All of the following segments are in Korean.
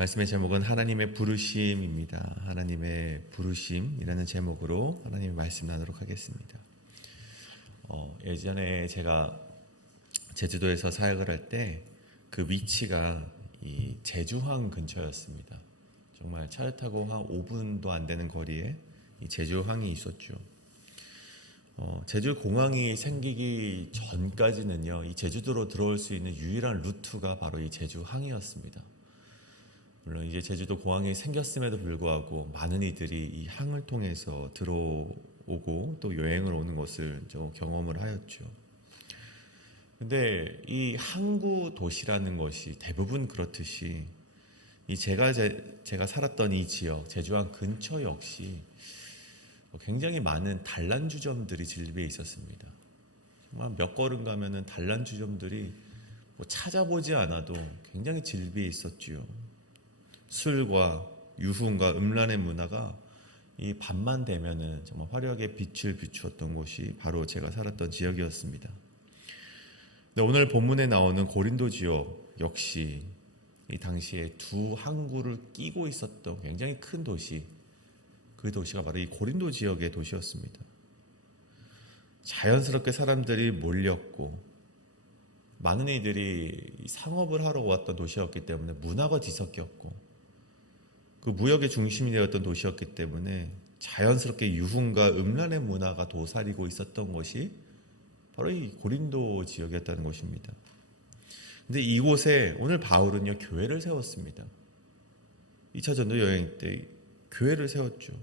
말씀의 제목은 하나님의 부르심입니다. 하나님의 부르심이라는 제목으로 하나님의 말씀 나누도록 하겠습니다. 예전에 제가 제주도에서 사역을 할 때 그 위치가 이 제주항 근처였습니다. 정말 차를 타고 한 5분도 안 되는 거리에 이 제주항이 있었죠. 제주 공항이 생기기 전까지는요, 이 제주도로 들어올 수 있는 유일한 루트가 바로 이 제주항이었습니다. 물론 이제 제주도 공항이 생겼음에도 불구하고 많은 이들이 이 항을 통해서 들어오고 또 여행을 오는 것을 좀 경험을 하였죠. 근데 이 항구 도시라는 것이 대부분 그렇듯이 이 제가 살았던 이 지역 제주항 근처 역시 굉장히 많은 단란주점들이 진립해 있었습니다. 정말 몇 걸음 가면은 단란주점들이 찾아보지 않아도 굉장히 진립해 있었지요. 술과 유흥과 음란의 문화가 이 밤만 되면은 정말 화려하게 빛을 비추었던 곳이 바로 제가 살았던 지역이었습니다. 근데 오늘 본문에 나오는 고린도 지역 역시 이 당시에 두 항구를 끼고 있었던 굉장히 큰 도시, 그 도시가 바로 이 고린도 지역의 도시였습니다. 자연스럽게 사람들이 몰렸고 많은 이들이 상업을 하러 왔던 도시였기 때문에 문화가 뒤섞였고 그 무역의 중심이 되었던 도시였기 때문에 자연스럽게 유흥과 음란의 문화가 도사리고 있었던 것이 바로 이 고린도 지역이었다는 것입니다. 근데 이곳에 오늘 바울은요, 교회를 세웠습니다. 2차 전도 여행 때 교회를 세웠죠.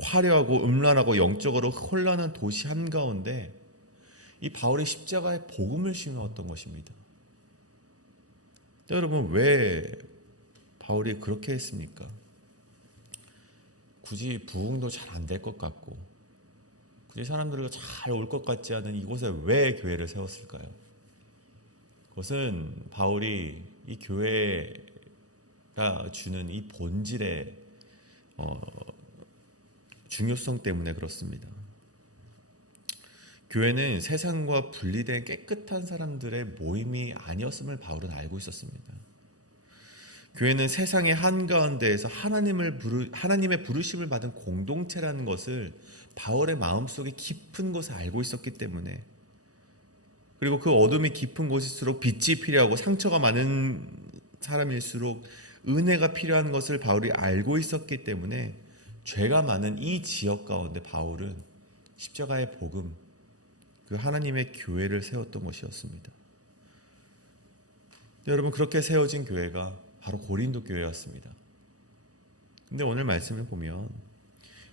화려하고 음란하고 영적으로 혼란한 도시 한가운데 이 바울의 십자가의 복음을 심어왔던 것입니다. 여러분, 왜 바울이 그렇게 했습니까? 굳이 부흥도 잘 안 될 것 같고 굳이 사람들과 잘 올 것 같지 않은 이곳에 왜 교회를 세웠을까요? 그것은 바울이 이 교회가 주는 이 본질의 중요성 때문에 그렇습니다. 교회는 세상과 분리된 깨끗한 사람들의 모임이 아니었음을 바울은 알고 있었습니다. 교회는 세상의 한가운데에서 하나님의 부르심을 받은 공동체라는 것을 바울의 마음속에 깊은 곳에 알고 있었기 때문에, 그리고 그 어둠이 깊은 곳일수록 빛이 필요하고 상처가 많은 사람일수록 은혜가 필요한 것을 바울이 알고 있었기 때문에 죄가 많은 이 지역 가운데 바울은 십자가의 복음, 그 하나님의 교회를 세웠던 것이었습니다. 여러분, 그렇게 세워진 교회가 바로 고린도 교회였습니다. 근데 오늘 말씀을 보면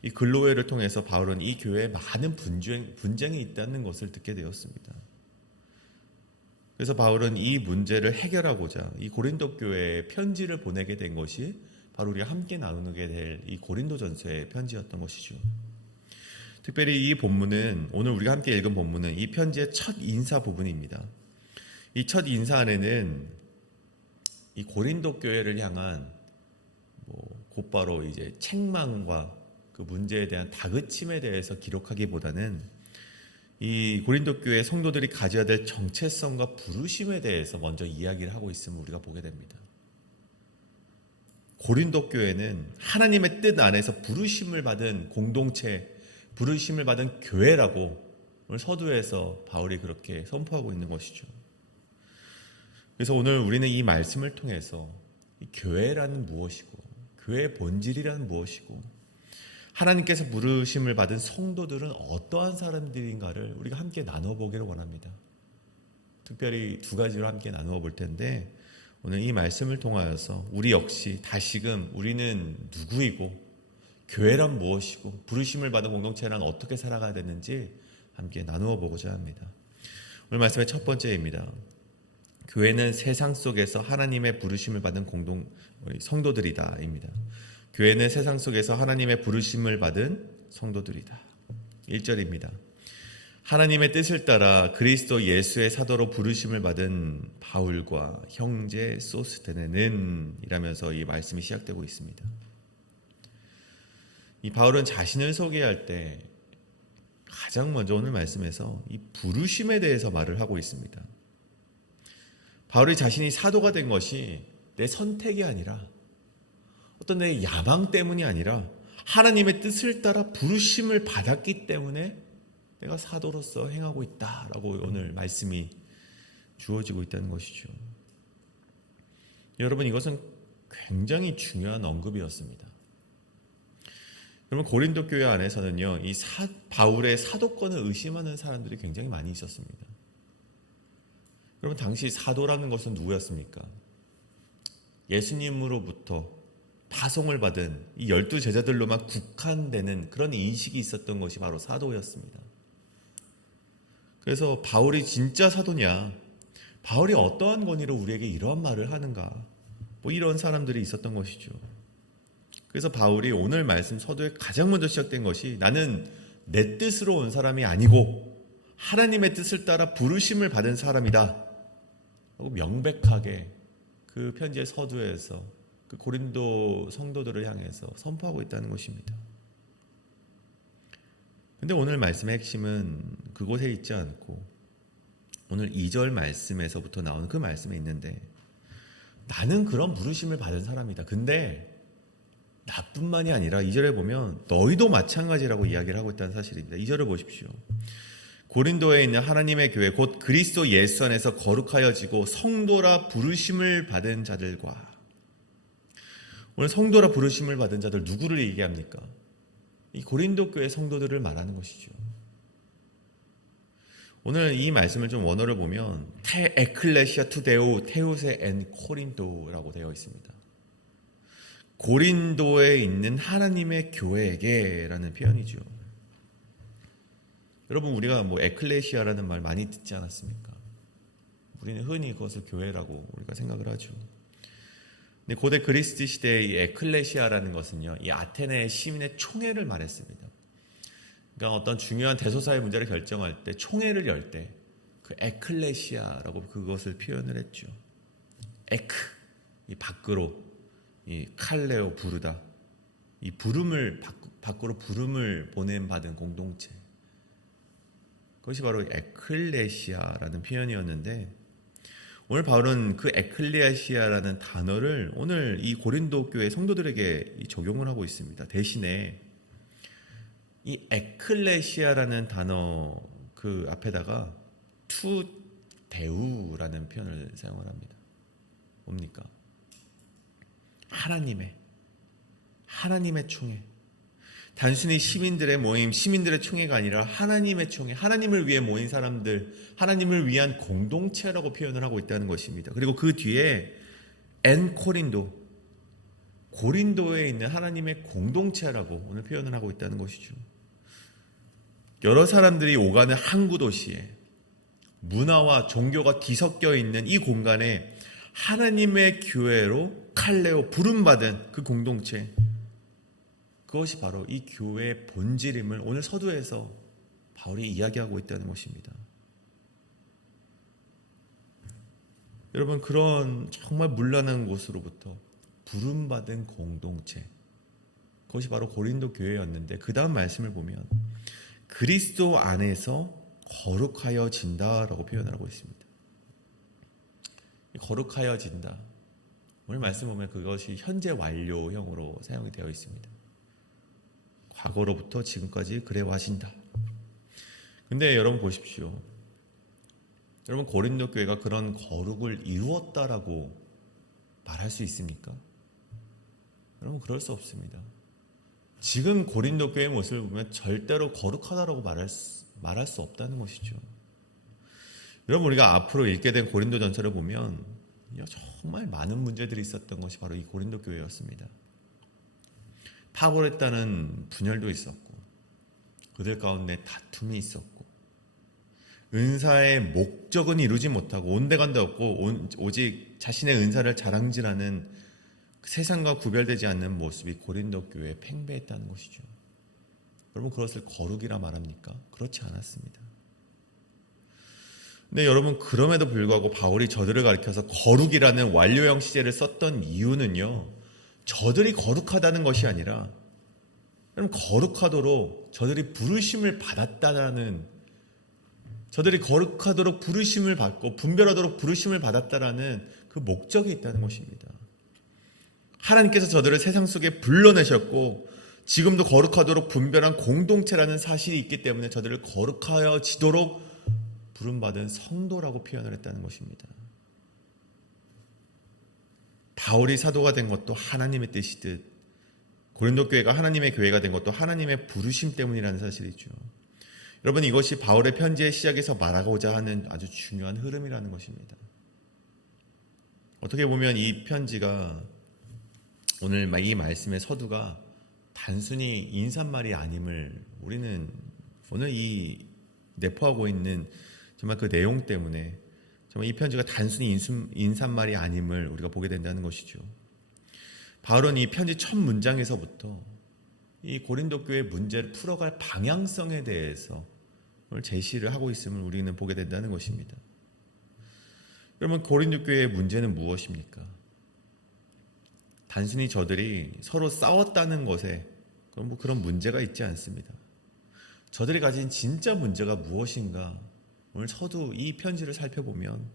이 글로회를 통해서 바울은 이 교회에 많은 분쟁이 있다는 것을 듣게 되었습니다. 그래서 바울은 이 문제를 해결하고자 이 고린도 교회에 편지를 보내게 된 것이 바로 우리가 함께 나누게 될 이 고린도전서의 편지였던 것이죠. 특별히 이 본문은, 오늘 우리가 함께 읽은 본문은 이 편지의 첫 인사 부분입니다. 이 첫 인사 안에는 이 고린도 교회를 향한 곧바로 이제 책망과 그 문제에 대한 다그침에 대해서 기록하기보다는 이 고린도 교회 성도들이 가져야 될 정체성과 부르심에 대해서 먼저 이야기를 하고 있음을 우리가 보게 됩니다. 고린도 교회는 하나님의 뜻 안에서 부르심을 받은 공동체, 부르심을 받은 교회라고 오늘 서두에서 바울이 그렇게 선포하고 있는 것이죠. 그래서 오늘 우리는 이 말씀을 통해서 이 교회라는 무엇이고, 교회의 본질이란 무엇이고, 하나님께서 부르심을 받은 성도들은 어떠한 사람들인가를 우리가 함께 나누어 보기를 원합니다. 특별히 두 가지로 함께 나누어 볼 텐데, 오늘 이 말씀을 통하여서 우리 역시 다시금 우리는 누구이고 교회란 무엇이고 부르심을 받은 공동체란 어떻게 살아가야 되는지 함께 나누어 보고자 합니다. 오늘 말씀의 첫 번째입니다. 교회는 세상 속에서 하나님의 부르심을 받은 성도들이다 입니다. 교회는 세상 속에서 하나님의 부르심을 받은 성도들이다. 1절입니다. 하나님의 뜻을 따라 그리스도 예수의 사도로 부르심을 받은 바울과 형제 소스테네는 이라면서 이 말씀이 시작되고 있습니다. 이 바울은 자신을 소개할 때 가장 먼저 오늘 말씀에서 이 부르심에 대해서 말을 하고 있습니다. 바울이 자신이 사도가 된 것이 내 선택이 아니라 어떤 내 야망 때문이 아니라 하나님의 뜻을 따라 부르심을 받았기 때문에 내가 사도로서 행하고 있다라고 오늘 말씀이 주어지고 있다는 것이죠. 여러분, 이것은 굉장히 중요한 언급이었습니다. 여러분, 고린도 교회 안에서는요, 바울의 사도권을 의심하는 사람들이 굉장히 많이 있었습니다. 여러분, 당시 사도라는 것은 누구였습니까? 예수님으로부터 파송을 받은 이 12 제자들로만 국한되는 그런 인식이 있었던 것이 바로 사도였습니다. 그래서 바울이 진짜 사도냐, 바울이 어떠한 권위로 우리에게 이러한 말을 하는가, 이런 사람들이 있었던 것이죠. 그래서 바울이 오늘 말씀 서두에 가장 먼저 시작된 것이 나는 내 뜻으로 온 사람이 아니고 하나님의 뜻을 따라 부르심을 받은 사람이다 하고 명백하게 그 편지의 서두에서 그 고린도 성도들을 향해서 선포하고 있다는 것입니다. 근데 오늘 말씀의 핵심은 그곳에 있지 않고 오늘 2절 말씀에서부터 나오는 그 말씀에 있는데, 나는 그런 부르심을 받은 사람이다. 근데 나뿐만이 아니라 2절에 보면 너희도 마찬가지라고 이야기를 하고 있다는 사실입니다. 2절을 보십시오. 고린도에 있는 하나님의 교회 곧 그리스도 예수 안에서 거룩하여지고 성도라 부르심을 받은 자들과, 오늘 성도라 부르심을 받은 자들 누구를 얘기합니까? 이 고린도 교회 성도들을 말하는 것이죠. 오늘 이 말씀을 좀 원어를 보면 에클레시아 투데오 테우세 엔 코린도라고 되어 있습니다. 고린도에 있는 하나님의 교회에게라는 표현이죠. 여러분, 우리가 에클레시아라는 말 많이 듣지 않았습니까? 우리는 흔히 그것을 교회라고 우리가 생각을 하죠. 근데 고대 그리스 시대의 이 에클레시아라는 것은요, 이 아테네 시민의 총회를 말했습니다. 그러니까 어떤 중요한 대소사의 문제를 결정할 때, 총회를 열 때 그 에클레시아라고 그것을 표현을 했죠. 에크, 이 밖으로, 이 칼레오, 부르다, 이 부름을 밖으로 부름을 보냄받은 공동체, 그것이 바로 에클레시아라는 표현이었는데, 오늘 바울은 그 에클레시아라는 단어를 오늘 이 고린도 교회 성도들에게 적용을 하고 있습니다. 대신에 이 에클레시아라는 단어 그 앞에다가 투 데우라는 표현을 사용을 합니다. 뭡니까? 하나님의 총회. 단순히 시민들의 모임, 시민들의 총회가 아니라 하나님의 총회, 하나님을 위해 모인 사람들, 하나님을 위한 공동체라고 표현을 하고 있다는 것입니다. 그리고 그 뒤에 엔 코린도, 고린도에 있는 하나님의 공동체라고 오늘 표현을 하고 있다는 것이죠. 여러 사람들이 오가는 항구 도시에 문화와 종교가 뒤섞여 있는 이 공간에 하나님의 교회로 칼레오, 부름받은 그 공동체, 그것이 바로 이 교회의 본질임을 오늘 서두에서 바울이 이야기하고 있다는 것입니다. 여러분, 그런 정말 문란한 곳으로부터 부름받은 공동체, 그것이 바로 고린도 교회였는데, 그 다음 말씀을 보면 그리스도 안에서 거룩하여진다라고 표현을 하고 있습니다. 거룩하여진다, 오늘 말씀 보면 그것이 현재 완료형으로 사용이 되어 있습니다. 과거로부터 지금까지 그래 와신다. 근데 여러분 보십시오. 여러분, 고린도 교회가 그런 거룩을 이루었다라고 말할 수 있습니까? 여러분, 그럴 수 없습니다. 지금 고린도 교회의 모습을 보면 절대로 거룩하다라고 말할 수 없다는 것이죠. 여러분, 우리가 앞으로 읽게 된 고린도 전서를 보면 정말 많은 문제들이 있었던 것이 바로 이 고린도 교회였습니다. 파고랬다는 분열도 있었고, 그들 가운데 다툼이 있었고, 은사의 목적은 이루지 못하고 온데간데 없고 오직 자신의 은사를 자랑질하는 세상과 구별되지 않는 모습이 고린도 교회에 팽배했다는 것이죠. 여러분, 그것을 거룩이라 말합니까? 그렇지 않았습니다. 근데 여러분, 그럼에도 불구하고 바울이 저들을 가리켜서 거룩이라는 완료형 시제를 썼던 이유는요, 저들이 거룩하다는 것이 아니라 거룩하도록 저들이 부르심을 받았다라는, 저들이 거룩하도록 부르심을 받고 분별하도록 부르심을 받았다라는 그 목적이 있다는 것입니다. 하나님께서 저들을 세상 속에 불러내셨고 지금도 거룩하도록 분별한 공동체라는 사실이 있기 때문에 저들을 거룩하여지도록 부름받은 성도라고 표현을 했다는 것입니다. 바울이 사도가 된 것도 하나님의 뜻이듯 고린도 교회가 하나님의 교회가 된 것도 하나님의 부르심 때문이라는 사실이죠. 여러분, 이것이 바울의 편지의 시작에서 말하고자 하는 아주 중요한 흐름이라는 것입니다. 어떻게 보면 이 편지가 오늘 이 말씀의 서두가 단순히 인사말이 아님을 우리는 오늘 이 내포하고 있는 정말 그 내용 때문에 정말 이 편지가 단순히 인사말이 아님을 우리가 보게 된다는 것이죠. 바울은 이 편지 첫 문장에서부터 이 고린도 교회의 문제를 풀어갈 방향성에 대해서 오늘 제시를 하고 있음을 우리는 보게 된다는 것입니다. 여러분, 고린도 교회의 문제는 무엇입니까? 단순히 저들이 서로 싸웠다는 것에 그런 문제가 있지 않습니다. 저들이 가진 진짜 문제가 무엇인가? 오늘 서두 이 편지를 살펴보면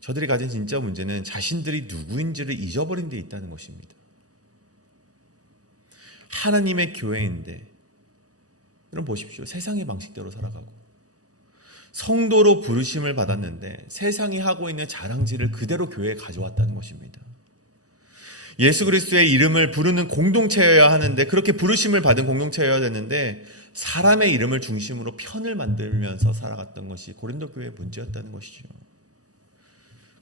저들이 가진 진짜 문제는 자신들이 누구인지를 잊어버린 데 있다는 것입니다. 하나님의 교회인데 여러분 보십시오. 세상의 방식대로 살아가고 성도로 부르심을 받았는데 세상이 하고 있는 자랑질을 그대로 교회에 가져왔다는 것입니다. 예수 그리스도의 이름을 부르는 공동체여야 하는데 그렇게 부르심을 받은 공동체여야 되는데 사람의 이름을 중심으로 편을 만들면서 살아갔던 것이 고린도 교회의 문제였다는 것이죠.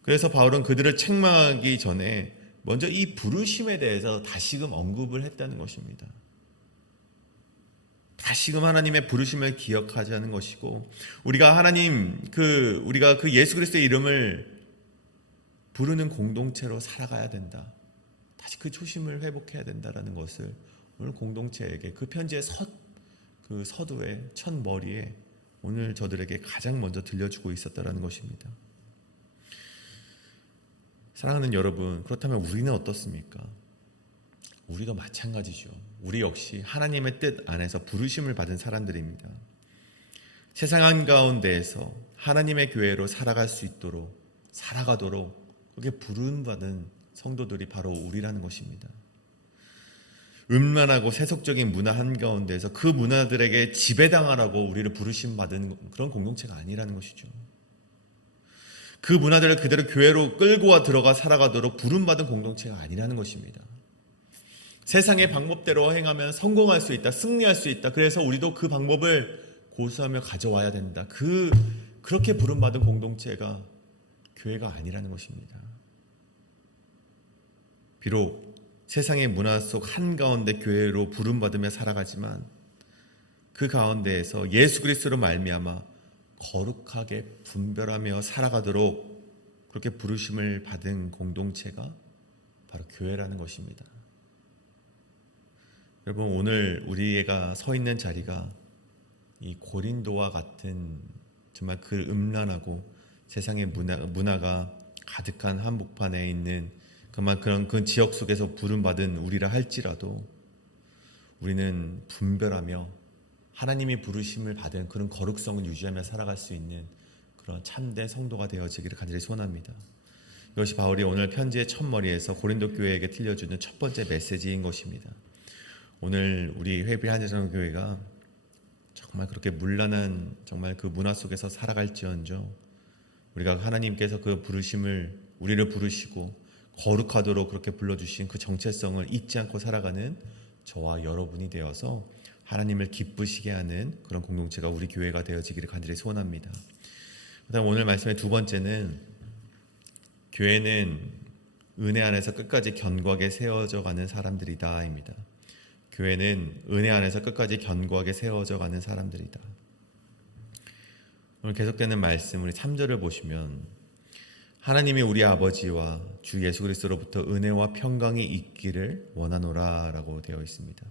그래서 바울은 그들을 책망하기 전에 먼저 이 부르심에 대해서 다시금 언급을 했다는 것입니다. 다시금 하나님의 부르심을 기억하자는 것이고 우리가 우리가 그 예수 그리스도의 이름을 부르는 공동체로 살아가야 된다. 다시 그 초심을 회복해야 된다라는 것을 오늘 공동체에게 그 편지의 그 서두의 첫 머리에 오늘 저들에게 가장 먼저 들려주고 있었다라는 것입니다. 사랑하는 여러분, 그렇다면 우리는 어떻습니까? 우리도 마찬가지죠. 우리 역시 하나님의 뜻 안에서 부르심을 받은 사람들입니다. 세상 한가운데에서 하나님의 교회로 살아가도록 그렇게 부름받은 성도들이 바로 우리라는 것입니다. 음란하고 세속적인 문화 한가운데에서 그 문화들에게 지배당하라고 우리를 부르심 받은 그런 공동체가 아니라는 것이죠. 그 문화들을 그대로 교회로 끌고 들어가 살아가도록 부름받은 공동체가 아니라는 것입니다. 세상의 방법대로 행하면 성공할 수 있다, 승리할 수 있다. 그래서 우리도 그 방법을 고수하며 가져와야 된다. 그렇게 부름받은 공동체가 교회가 아니라는 것입니다. 비록 세상의 문화 속 한가운데 교회로 부름받으며 살아가지만 그 가운데에서 예수 그리스도로 말미암아 거룩하게 분별하며 살아가도록 그렇게 부르심을 받은 공동체가 바로 교회라는 것입니다. 여러분, 오늘 우리가 서 있는 자리가 이 고린도와 같은 정말 그 음란하고 세상의 문화가 가득한 한복판에 있는 그런 지역 속에서 부름받은 우리라 할지라도 우리는 분별하며 하나님이 부르심을 받은 그런 거룩성을 유지하며 살아갈 수 있는 그런 참된 성도가 되어지기를 간절히 소원합니다. 이것이 바울이 오늘 편지의 첫머리에서 고린도 교회에게 들려주는 첫 번째 메시지인 것입니다. 오늘 우리 회비 한예정 교회가 정말 그렇게 문란한 정말 그 문화 속에서 살아갈지언정 우리가 하나님께서 그 부르심을 우리를 부르시고 거룩하도록 그렇게 불러주신 그 정체성을 잊지 않고 살아가는 저와 여러분이 되어서 하나님을 기쁘시게 하는 그런 공동체가 우리 교회가 되어지기를 간절히 소원합니다. 그다음 오늘 말씀의 두 번째는 교회는 은혜 안에서 끝까지 견고하게 세워져 가는 사람들이다 입니다. 교회는 은혜 안에서 끝까지 견고하게 세워져 가는 사람들이다. 오늘 계속되는 말씀 우리 3절을 보시면 하나님이 우리 아버지와 주 예수 그리스도로부터 은혜와 평강이 있기를 원하노라 라고 되어 있습니다.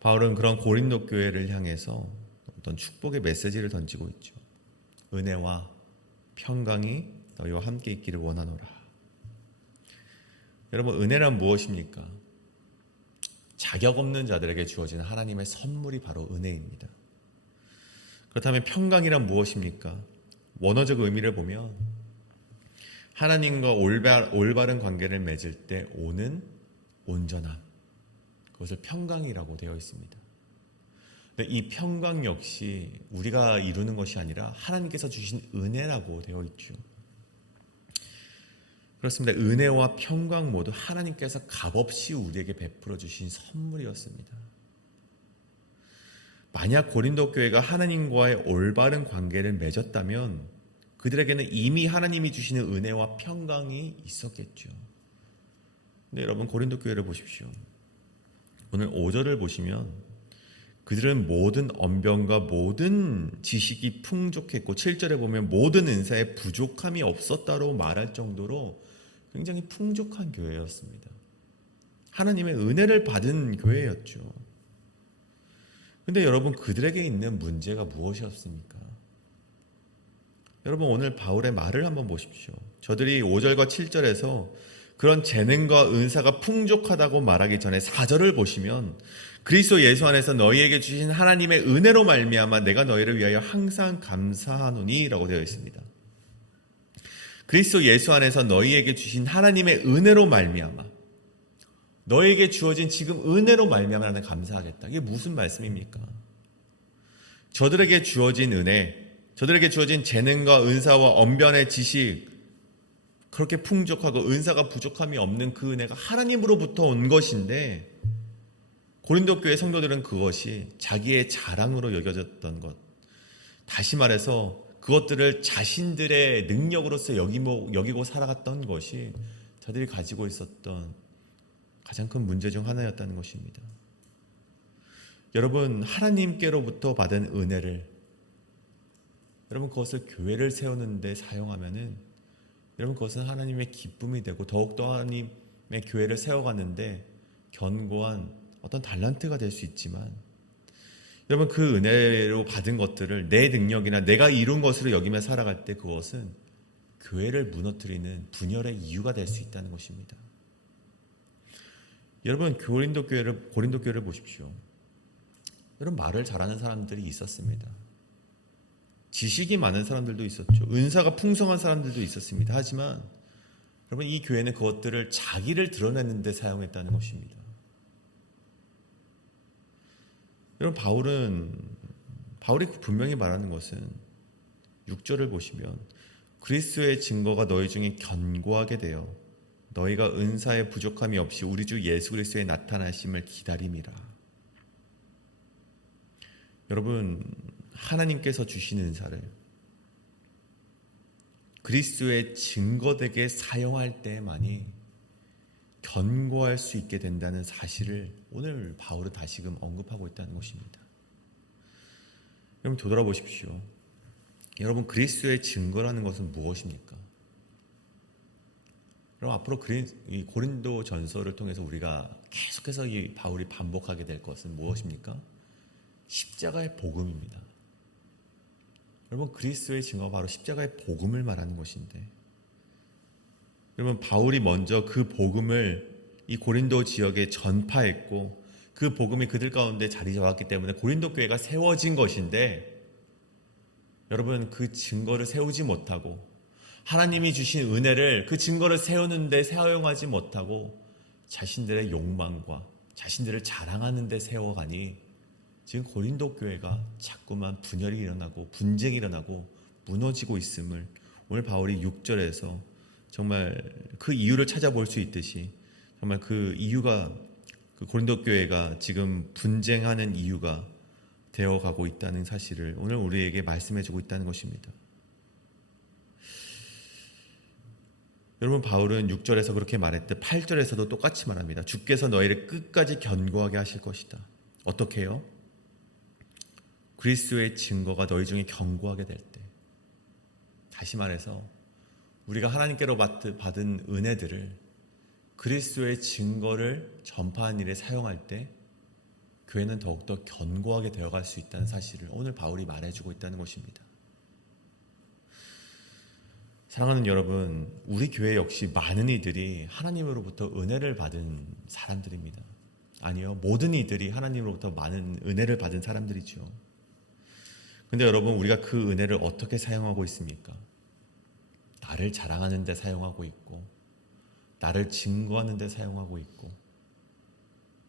바울은 그런 고린도 교회를 향해서 어떤 축복의 메시지를 던지고 있죠. 은혜와 평강이 너희와 함께 있기를 원하노라. 여러분, 은혜란 무엇입니까? 자격 없는 자들에게 주어지는 하나님의 선물이 바로 은혜입니다. 그렇다면 평강이란 무엇입니까? 원어적 의미를 보면 하나님과 올바른 관계를 맺을 때 오는 온전함, 그것을 평강이라고 되어 있습니다. 근데 이 평강 역시 우리가 이루는 것이 아니라 하나님께서 주신 은혜라고 되어 있죠. 그렇습니다. 은혜와 평강 모두 하나님께서 값없이 우리에게 베풀어 주신 선물이었습니다. 만약 고린도 교회가 하나님과의 올바른 관계를 맺었다면 그들에게는 이미 하나님이 주시는 은혜와 평강이 있었겠죠. 근데 여러분, 고린도 교회를 보십시오. 오늘 5절을 보시면 그들은 모든 언변과 모든 지식이 풍족했고, 7절에 보면 모든 은사에 부족함이 없었다고 말할 정도로 굉장히 풍족한 교회였습니다. 하나님의 은혜를 받은 교회였죠. 근데 여러분, 그들에게 있는 문제가 무엇이었습니까? 여러분, 오늘 바울의 말을 한번 보십시오. 저들이 5절과 7절에서 그런 재능과 은사가 풍족하다고 말하기 전에 4절을 보시면 그리스도 예수 안에서 너희에게 주신 하나님의 은혜로 말미암아 내가 너희를 위하여 항상 감사하노니 라고 되어 있습니다. 그리스도 예수 안에서 너희에게 주신 하나님의 은혜로 말미암아, 너희에게 주어진 지금 은혜로 말미암아 나는 감사하겠다. 이게 무슨 말씀입니까? 저들에게 주어진 은혜, 저들에게 주어진 재능과 은사와 언변의 지식, 그렇게 풍족하고 은사가 부족함이 없는 그 은혜가 하나님으로부터 온 것인데, 고린도 교회 성도들은 그것이 자기의 자랑으로 여겨졌던 것, 다시 말해서 그것들을 자신들의 능력으로서 여기고 살아갔던 것이 저들이 가지고 있었던 가장 큰 문제 중 하나였다는 것입니다. 여러분, 하나님께로부터 받은 은혜를, 여러분 그것을 교회를 세우는 데 사용하면은 여러분 그것은 하나님의 기쁨이 되고 더욱더 하나님의 교회를 세워가는데 견고한 어떤 달란트가 될 수 있지만, 여러분 그 은혜로 받은 것들을 내 능력이나 내가 이룬 것으로 여기며 살아갈 때 그것은 교회를 무너뜨리는 분열의 이유가 될 수 있다는 것입니다. 여러분, 고린도 교회를 보십시오. 여러분, 말을 잘하는 사람들이 있었습니다. 지식이 많은 사람들도 있었죠. 은사가 풍성한 사람들도 있었습니다. 하지만 여러분, 이 교회는 그것들을 자기를 드러내는 데 사용했다는 것입니다. 여러분, 바울이 분명히 말하는 것은 6절을 보시면 그리스도의 증거가 너희 중에 견고하게 되어 너희가 은사의 부족함이 없이 우리 주 예수 그리스도의 나타나심을 기다림이라. 여러분, 하나님께서 주신 은사를 그리스도의 증거되게 사용할 때만이 견고할 수 있게 된다는 사실을 오늘 바울은 다시금 언급하고 있다는 것입니다. 여러분, 되돌아보십시오. 여러분, 그리스도의 증거라는 것은 무엇입니까? 그럼 앞으로 이 고린도 전서를 통해서 우리가 계속해서 이 바울이 반복하게 될 것은 무엇입니까? 십자가의 복음입니다. 여러분, 그리스도의 증거가 바로 십자가의 복음을 말하는 것인데, 여러분, 바울이 먼저 그 복음을 이 고린도 지역에 전파했고 그 복음이 그들 가운데 자리 잡았기 때문에 고린도 교회가 세워진 것인데, 여러분 그 증거를 세우지 못하고 하나님이 주신 은혜를 그 증거를 세우는 데 사용하지 못하고 자신들의 욕망과 자신들을 자랑하는 데 세워가니 지금 고린도 교회가 자꾸만 분열이 일어나고 분쟁이 일어나고 무너지고 있음을 오늘 바울이 6절에서 정말 그 이유를 찾아볼 수 있듯이 정말 그 이유가 그 고린도 교회가 지금 분쟁하는 이유가 되어가고 있다는 사실을 오늘 우리에게 말씀해주고 있다는 것입니다. 여러분, 바울은 6절에서 그렇게 말했대 8절에서도 똑같이 말합니다. 주께서 너희를 끝까지 견고하게 하실 것이다. 어떻게 해요? 그리스도의 증거가 너희 중에 견고하게 될 때, 다시 말해서 우리가 하나님께로 받은 은혜들을 그리스도의 증거를 전파하는 일에 사용할 때 교회는 더욱더 견고하게 되어갈 수 있다는 사실을 오늘 바울이 말해주고 있다는 것입니다. 사랑하는 여러분, 우리 교회 역시 많은 이들이 하나님으로부터 은혜를 받은 사람들입니다. 아니요, 모든 이들이 하나님으로부터 많은 은혜를 받은 사람들이죠. 근데 여러분, 우리가 그 은혜를 어떻게 사용하고 있습니까? 나를 자랑하는 데 사용하고 있고, 나를 증거하는 데 사용하고 있고,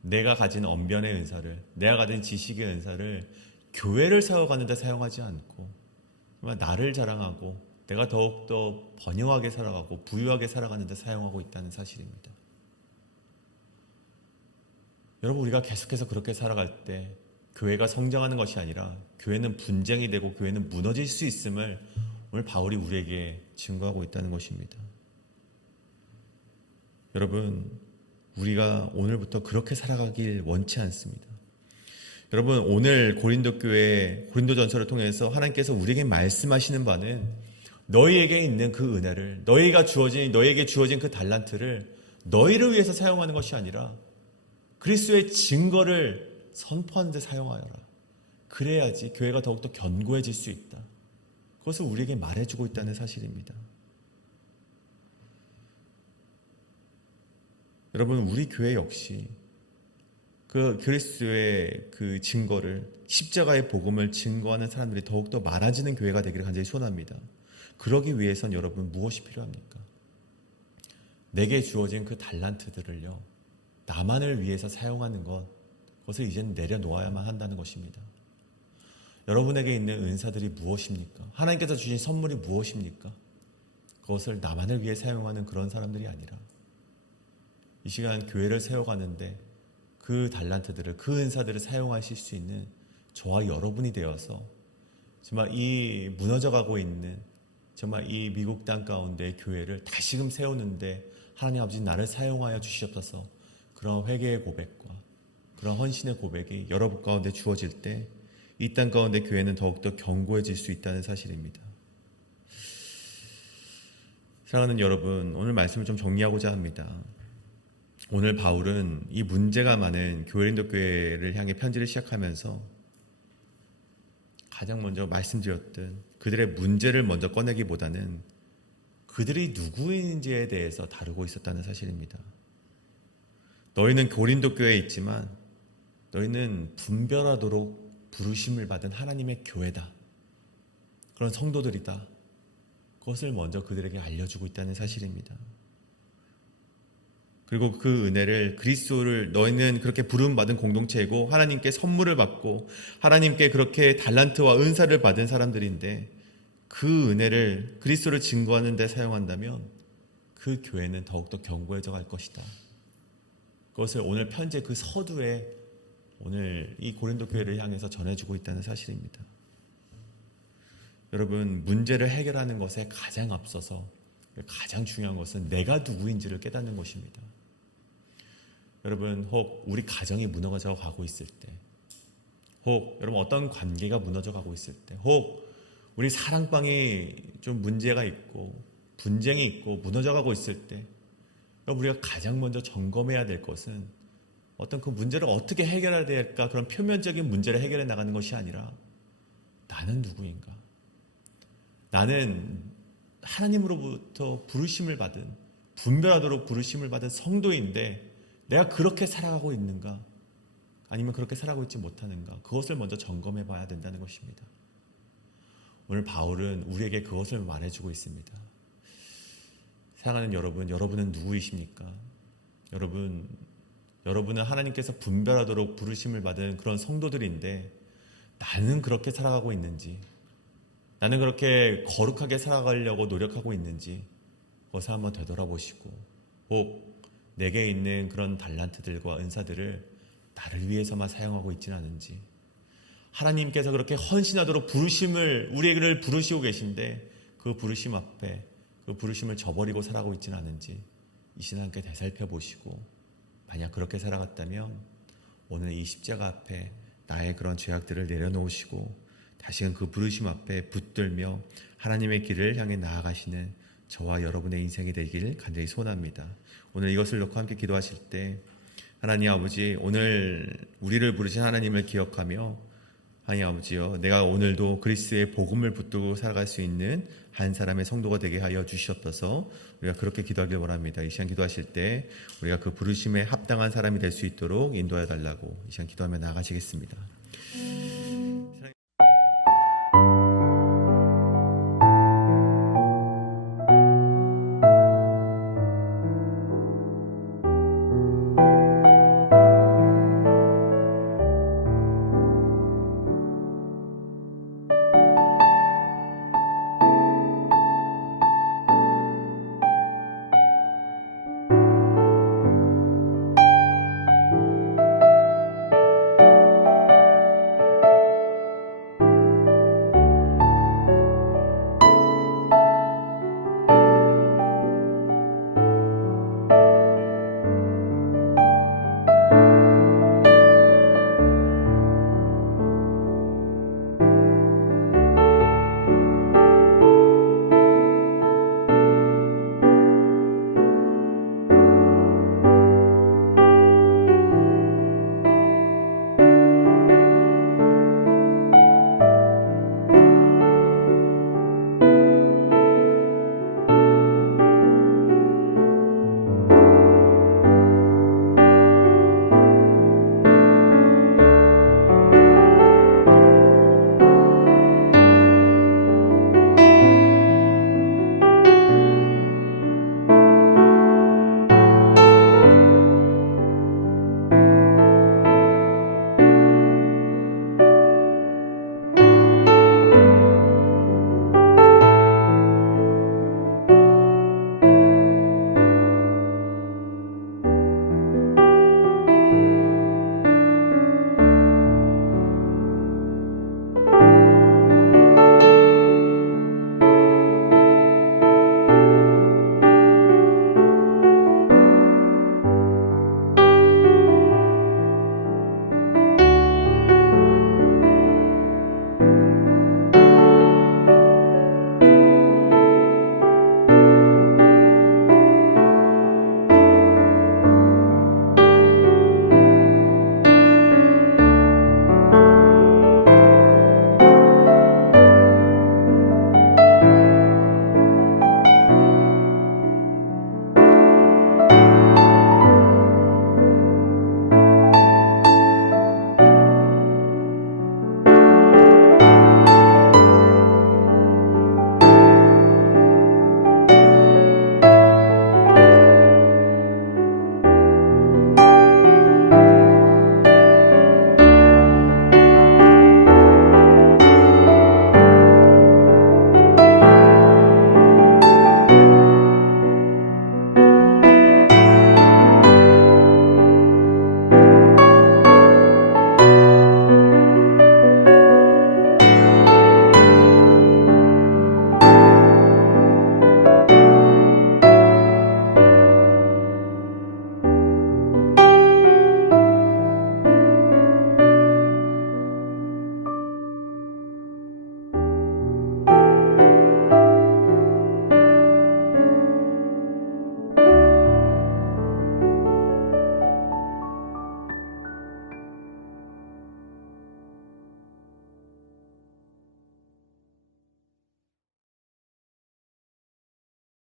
내가 가진 언변의 은사를, 내가 가진 지식의 은사를 교회를 세워가는 데 사용하지 않고 정말 나를 자랑하고 내가 더욱더 번영하게 살아가고 부유하게 살아가는 데 사용하고 있다는 사실입니다. 여러분, 우리가 계속해서 그렇게 살아갈 때 교회가 성장하는 것이 아니라 교회는 분쟁이 되고 교회는 무너질 수 있음을 오늘 바울이 우리에게 증거하고 있다는 것입니다. 여러분, 우리가 오늘부터 그렇게 살아가길 원치 않습니다. 여러분, 오늘 고린도 교회 고린도전서를 통해서 하나님께서 우리에게 말씀하시는 바는 너희에게 있는 그 은혜를, 너희에게 주어진 그 달란트를 너희를 위해서 사용하는 것이 아니라 그리스도의 증거를 선포하는 데 사용하여라. 그래야지 교회가 더욱더 견고해질 수 있다. 그것을 우리에게 말해주고 있다는 사실입니다. 여러분, 우리 교회 역시 그 그리스도의 그 증거를, 십자가의 복음을 증거하는 사람들이 더욱더 많아지는 교회가 되기를 간절히 소원합니다. 그러기 위해선 여러분 무엇이 필요합니까? 내게 주어진 그 달란트들을요, 나만을 위해서 사용하는 것, 그것을 이제는 내려놓아야만 한다는 것입니다. 여러분에게 있는 은사들이 무엇입니까? 하나님께서 주신 선물이 무엇입니까? 그것을 나만을 위해 사용하는 그런 사람들이 아니라 이 시간 교회를 세워가는데 그 달란트들을, 그 은사들을 사용하실 수 있는 저와 여러분이 되어서 정말 이 무너져가고 있는 정말 이 미국 땅 가운데 교회를 다시금 세우는데 하나님 아버지 나를 사용하여 주시옵소서. 그런 회개의 고백과 그런 헌신의 고백이 여러분 가운데 주어질 때 이 땅 가운데 교회는 더욱더 견고해질 수 있다는 사실입니다. 사랑하는 여러분, 오늘 말씀을 좀 정리하고자 합니다. 오늘 바울은 이 문제가 많은 고린도 교회를 향해 편지를 시작하면서 가장 먼저 말씀드렸던 그들의 문제를 먼저 꺼내기보다는 그들이 누구인지에 대해서 다루고 있었다는 사실입니다. 너희는 고린도 교회에 있지만 너희는 분별하도록 부르심을 받은 하나님의 교회다. 그런 성도들이다. 그것을 먼저 그들에게 알려주고 있다는 사실입니다. 그리고 그 은혜를, 그리스도를, 너희는 그렇게 부름받은 공동체이고 하나님께 선물을 받고 하나님께 그렇게 달란트와 은사를 받은 사람들인데 그 은혜를 그리스도를 증거하는 데 사용한다면 그 교회는 더욱더 견고해져 갈 것이다. 그것을 오늘 편지의 그 서두에 오늘 이 고린도 교회를 향해서 전해주고 있다는 사실입니다. 여러분, 문제를 해결하는 것에 가장 앞서서 가장 중요한 것은 내가 누구인지를 깨닫는 것입니다. 여러분, 혹 우리 가정이 무너져 가고 있을 때, 혹 여러분 어떤 관계가 무너져 가고 있을 때, 혹 우리 사랑방이 좀 문제가 있고 분쟁이 있고 무너져 가고 있을 때, 여러분 우리가 가장 먼저 점검해야 될 것은 어떤 그 문제를 어떻게 해결해야 될까, 그런 표면적인 문제를 해결해 나가는 것이 아니라 나는 누구인가? 나는 하나님으로부터 부르심을 받은, 분별하도록 부르심을 받은 성도인데 내가 그렇게 살아가고 있는가? 아니면 그렇게 살아가고 있지 못하는가? 그것을 먼저 점검해 봐야 된다는 것입니다. 오늘 바울은 우리에게 그것을 말해주고 있습니다. 사랑하는 여러분, 여러분은 누구이십니까? 여러분은 하나님께서 분별하도록 부르심을 받은 그런 성도들인데 나는 그렇게 살아가고 있는지, 나는 그렇게 거룩하게 살아가려고 노력하고 있는지 그것을 한번 되돌아보시고, 혹 내게 있는 그런 달란트들과 은사들을 나를 위해서만 사용하고 있지는 않은지, 하나님께서 그렇게 헌신하도록 우리를 부르시고 계신데 그 부르심 앞에 그 부르심을 저버리고 살아가고 있지는 않은지 이 시간 함께 되살펴보시고, 만약 그렇게 살아갔다면 오늘 이 십자가 앞에 나의 그런 죄악들을 내려놓으시고 다시금 그 부르심 앞에 붙들며 하나님의 길을 향해 나아가시는 저와 여러분의 인생이 되길 간절히 소원합니다. 오늘 이것을 놓고 함께 기도하실 때 하나님 아버지, 오늘 우리를 부르신 하나님을 기억하며 하나님 아버지여, 내가 오늘도 그리스도의 복음을 붙들고 살아갈 수 있는 한 사람의 성도가 되게 하여 주시옵소서. 우리가 그렇게 기도하길 원합니다. 이 시간 기도하실 때 우리가 그 부르심에 합당한 사람이 될 수 있도록 인도해 달라고 이 시간 기도하며 나아가시겠습니다.